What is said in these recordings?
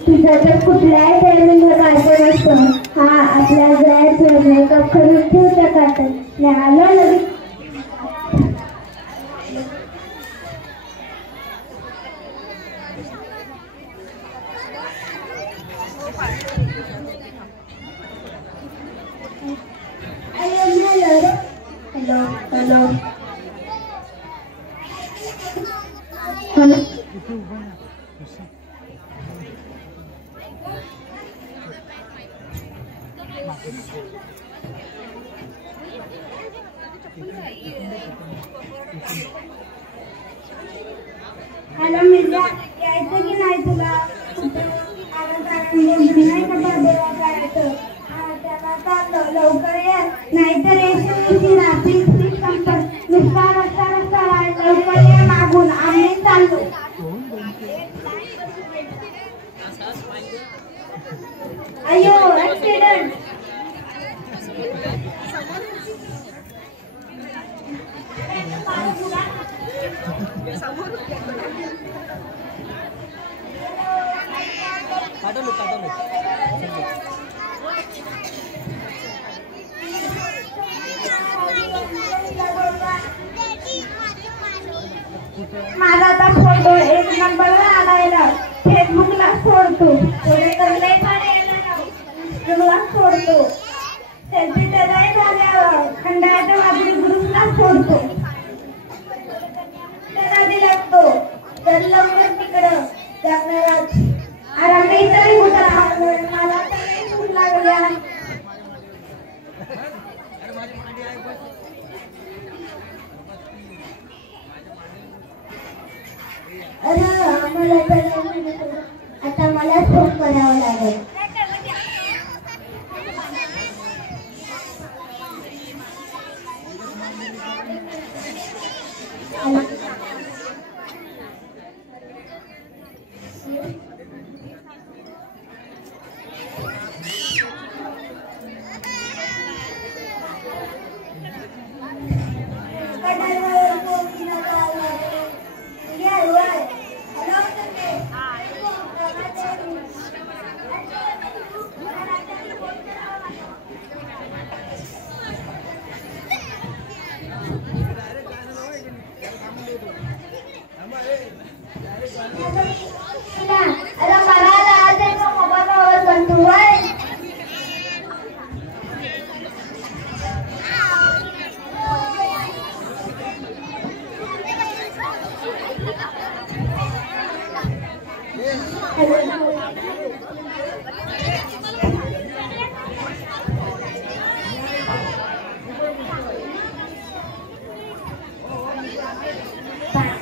तुझं तर कुठल्याही टायमिंगला काढतो नसतो. हा आपल्या जायचं मेकअप करून ठेवता काढतात आलं लगेच. Hello hello hello hello Mirza यायचं की नाही तुला नाही का बाबा करायचं त्याला चाललं लवकर ये नाहीतर येशील रात्री नुसता रस्ता लवकर ये मागून आम्ही चाललो. अयो ऍक्सिडेंट माझा आता फोटो एक नंबरवर आलायला फेसबुकला सोडतो इंस्टाग्रामला सोडतो सेल्फी त्यालाही झाल्यावर खंडाळ्याच्या बाजूला ग्रुपला सोडतो त्याला दिलातो तर लवकर तिकडं जाणारात आरामी तरी कुठं मला तर खूप लागल्या. आता मला फोन करावा लागेल.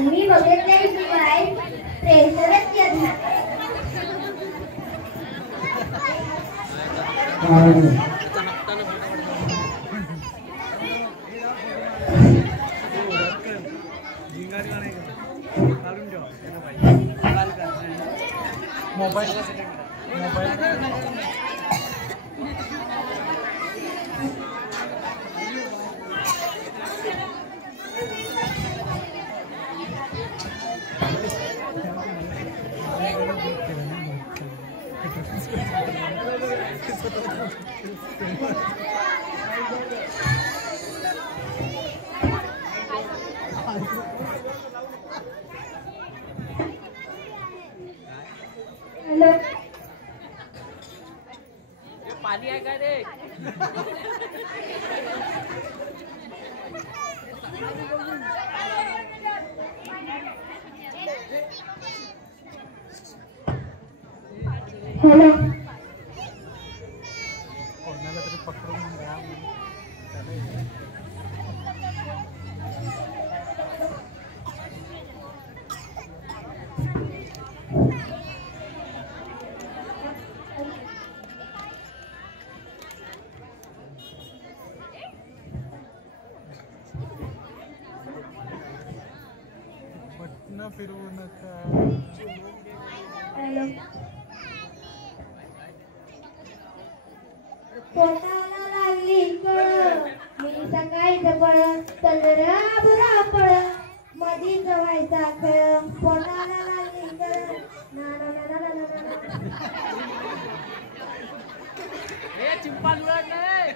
मी बघितले प्रेशरच येत नाही. पाणी आहे का रे? हॅलो कोणाला तरी पकडून द्या. बटन फिरवू नका. पोटाला लागली कळ मी सकाळीच पळत चंद्रा बुरा पळ मधीच व्हायचा खेळ पोटाला लागली कळ ना ना ना ना ना ना हे चिंपा लुळत नाही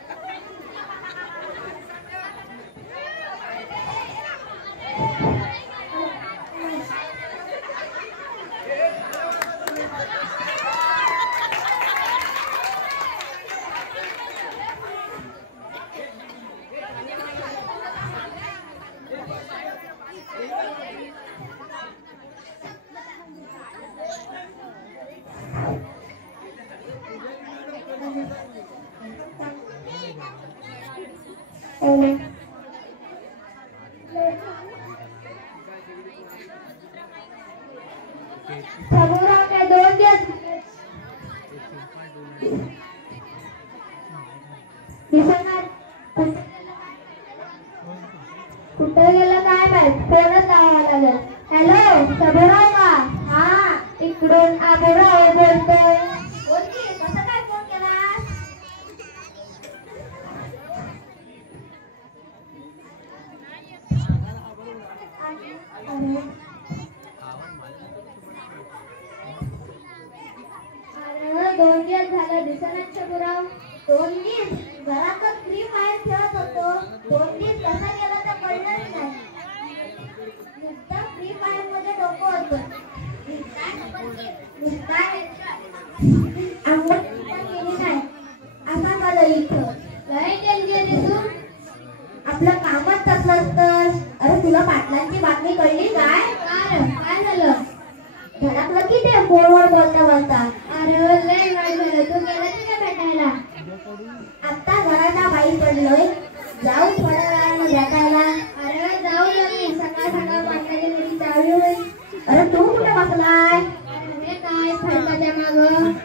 समोर काय 2 दिवस कुठे गेलं काय माहित फोनच लावावा लागेल हॅलो सबराव का हा इकडून आबोराव बोलतोय बोल की कसं काय फोन केला अरे 2 दिवस झालं दिसणार सबराव 2 दिवस घरातच फ्री फायर खेळत होतो 2 दिवस कसा गेला तर कळलंच नाही नुसतं फ्री फायर मध्ये डोकं होतं अंगण गेली नाही असा झालं इथं लय डेंजर आहे तू आपलं कामच तसं असतं अरे तुला पाटलांची बातमी कळली काय काय झालं धडकलं की ते फोनवर बोलता अरे लय वाईट झालं तू गेला का भेटायला आता घराला बाई पडलोय जाऊ थोड्या वेळानं भेटायला अरे जाऊ मी सकाळ सकाळ पाटलाच्या घरी चावली होईल अरे तू कुठे बसलाय अरे काय फडकाच्या माग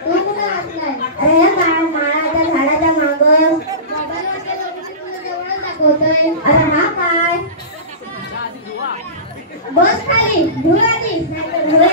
तू कुठे बसलाय अरे काय माळाच्या झाडाच्या माग मोबाईल वरती तुला जवळ दाखवतोय अरे हा काय बस खाली धुळ आधी नाहीतर धुळे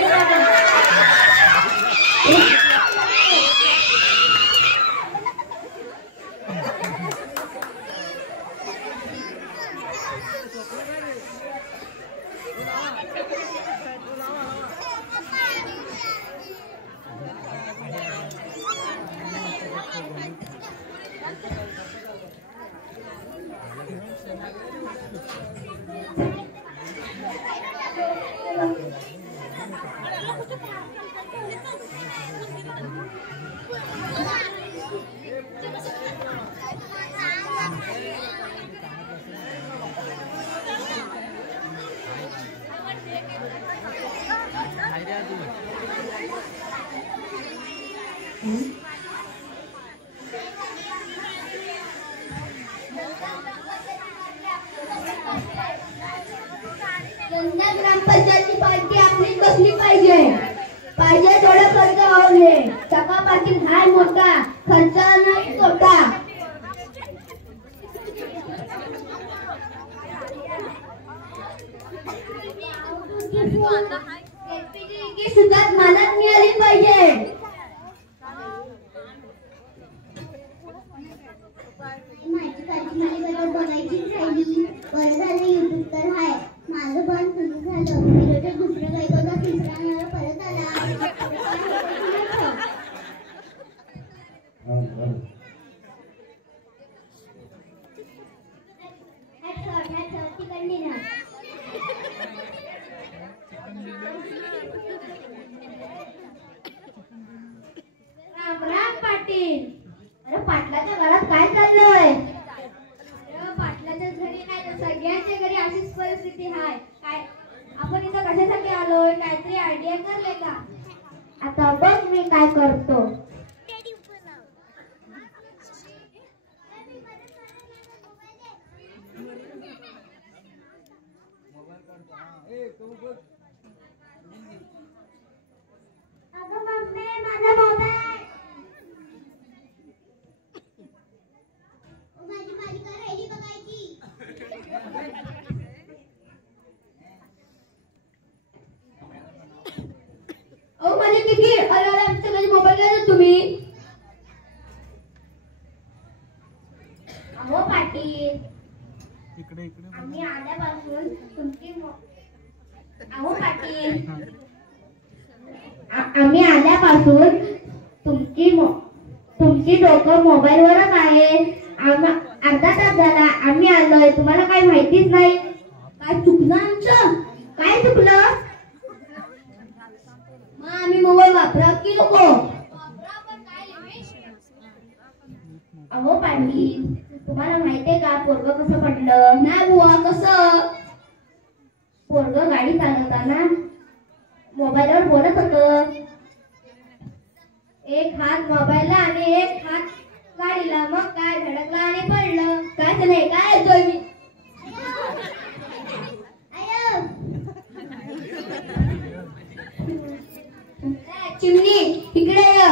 यंदा ग्रामपंचायतची पार्टी आपली कसली पाहिजे थोडं खर्च आवडले सभा पाटील हाय मोठा खर्च नाही तोटा एलपीजी सुद्धा मनात मिळाली पाहिजे माझी काळजी बघायचीच राहिली बरं झालं युट्यूब तर हाय माझं पण सुरू झालं दुसरं काही बघा तिसरा मला परत आला राम पाटील अरे पाटलाच्या घरात काय चाललंय पाटलाच्या घरी नाही तर सगळ्यांच्या घरी अशीच परिस्थिती आहे काय आपण इथं कशासाठी आलोय काहीतरी आयडिया करले का आता बघ मी काय करतो अगं मम्मी माझा मोबाईल माझी मालिका राहिली बघायची ओ माझे किती अरे आमच्या घरी मोबाईल घ्या तुम्ही आम्ही आल्यापासून तुमची डोकं मोबाईलवरच आहे. अर्धा तास झाला आम्ही आलोय, तुम्हाला काही माहितीच नाही. काय चुकलं आमचं? काय चुकलं? मग आम्ही मोबाईल वापरा की नको? अहो पांडी, तुम्हाला माहितीये का पोरगं कसं पडलं? नाही बुवा, कसं? पोरगं गाडी चालवताना मोबाईलवर बोलत होतं. एक हात मोबाईलला आणि एक हात गाडीला. मग काय धडकलं आणि पडलं. काय नाही, काय येतोय मी? चिमणी इकडे ये.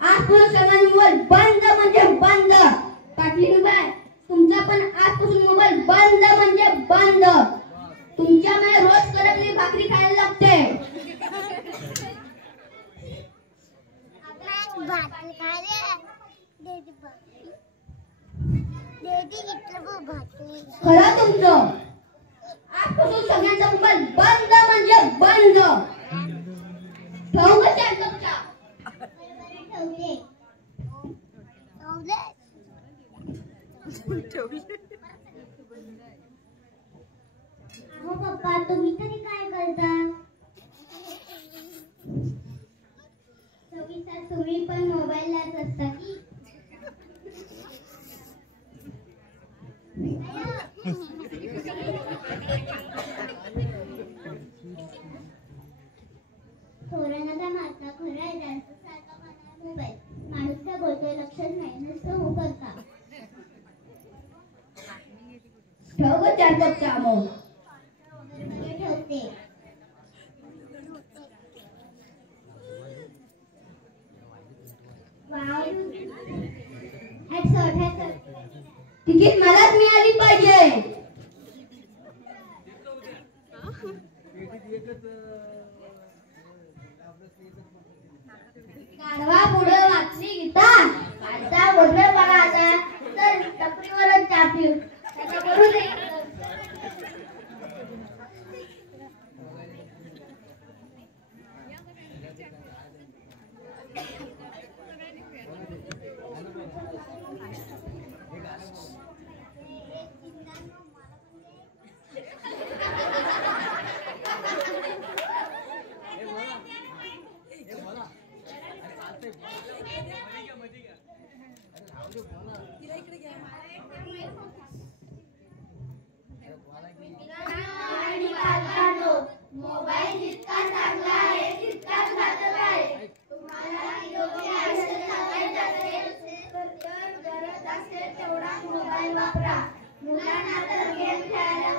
आजपासून सगळ्यांना मोबाईल बंद म्हणजे बंद. पाटली बाय, तुमचा पण आजपासून मोबाईल बंद म्हणजे बंद. तुमच्यामुळे रोज कडकली भाकरी खायला लागते. खरं तुमचं. आजपासून सगळ्यांचा मोबाईल बंद म्हणजे बंद. ठेवू का तुमच्या? हो पप्पा, तुम्ही तरी काय करता? तुम्ही पण मोबाईललाच असता की? थोरांना काय मारता? खरं आहे, जास्त सारखा मला मोबाईल. माणूस काय बोलतोय लक्षच नाही, नुसतं हो करता. ठेव ग चार कप चहा. मग ठेवते. तिकीट मलाच मिळाली पाहिजे. गाढवा पुढे वाचली गीता. आता बोलले बघा, आता तर टपरीवरच चहा पिऊ. त्याचा करू दे. मोबाईल जितका चांगला आहे तितकाच घातक आहे. तुम्हाला योग्य आयुष्य जगायचं असेल तर गरज असेल तेवढा मोबाईल वापरा. मुलांना तर गेम खेळायला